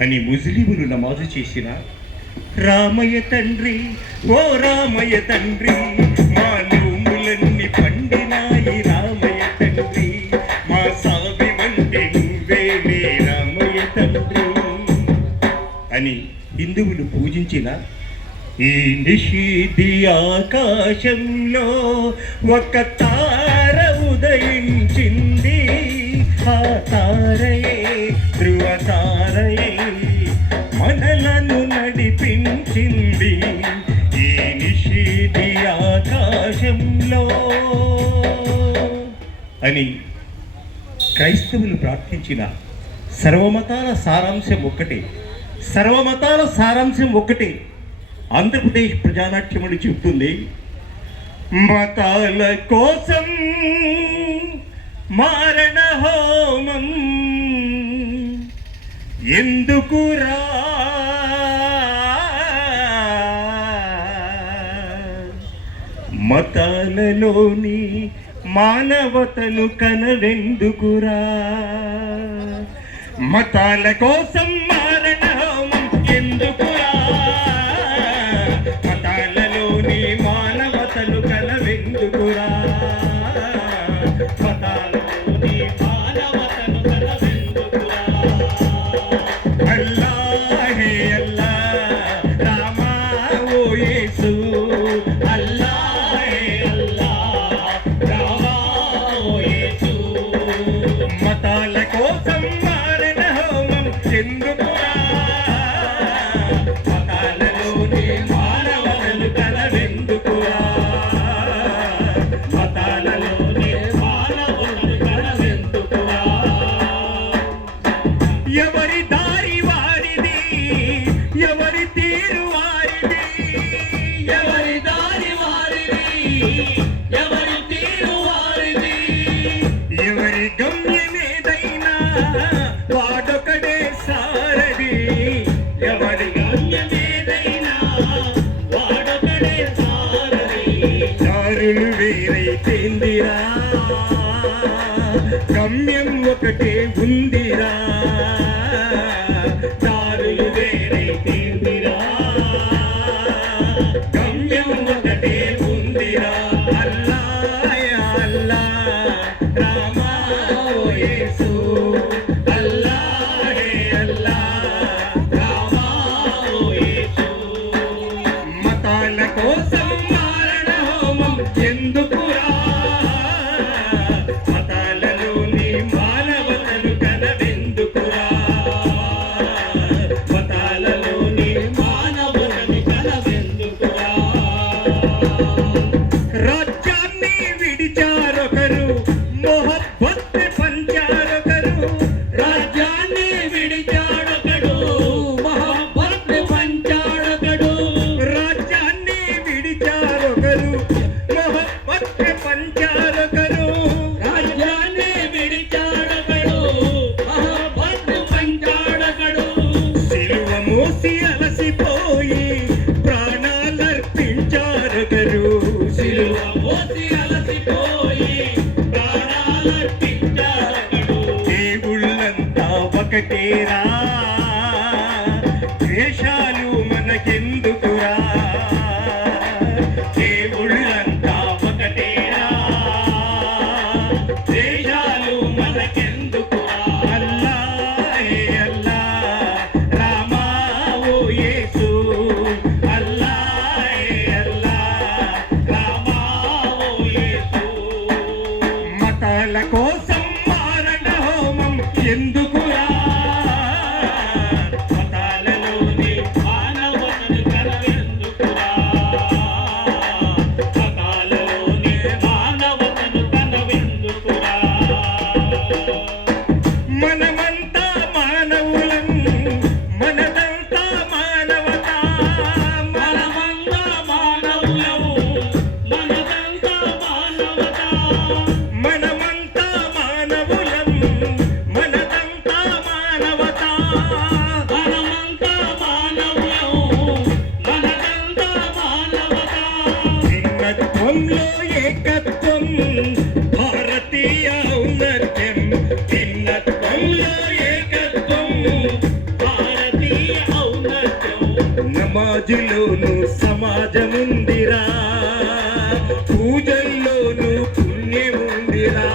అని ముస్లిములు నమాజు చేసిన రామయ్య తండ్రి ఓ రామయ్య తండ్రి మా నూములన్నీ పండినాయి రామయ్య తండ్రి మా సావి వంటి రామయ్య తండ్రి అని హిందువులు పూజించిన ఈ నిషిది ఆకాశంలో ఒక తార ఉదయించింది ఆ తారయే ధృవతారై మనలను నడిపించింది ఈ నిషిది ఆకాశంలో. అని క్రైస్తవులు ప్రార్థించిన సర్వమతాల సారాంశం ఒక్కటే సర్వమతాల సారాంశం ఒక్కటే ఆంధ్రప్రదేశ్ ప్రజానాట్యములు చెబుతుంది. మతాల కోసం మారణ హోమం ఎందుకురా? మతాలలోని మానవతను కనవెందుకురా మతాల కోసం మారణ ఎందుకు Rod கட்டேரா మనమంతా మానవులం మనదంతా మానవత. మనమంతా మానవులం మనదంతా మానవత. మనమంతా మానవులం మనదంతా మానవత. మనమంతా మానవులం మనదంతా మానవత. భిన్నత్వంలో ఏకత్వం నమాజులోను సమాజముందిరా. పూజల్లోను పుణ్యముందిరా.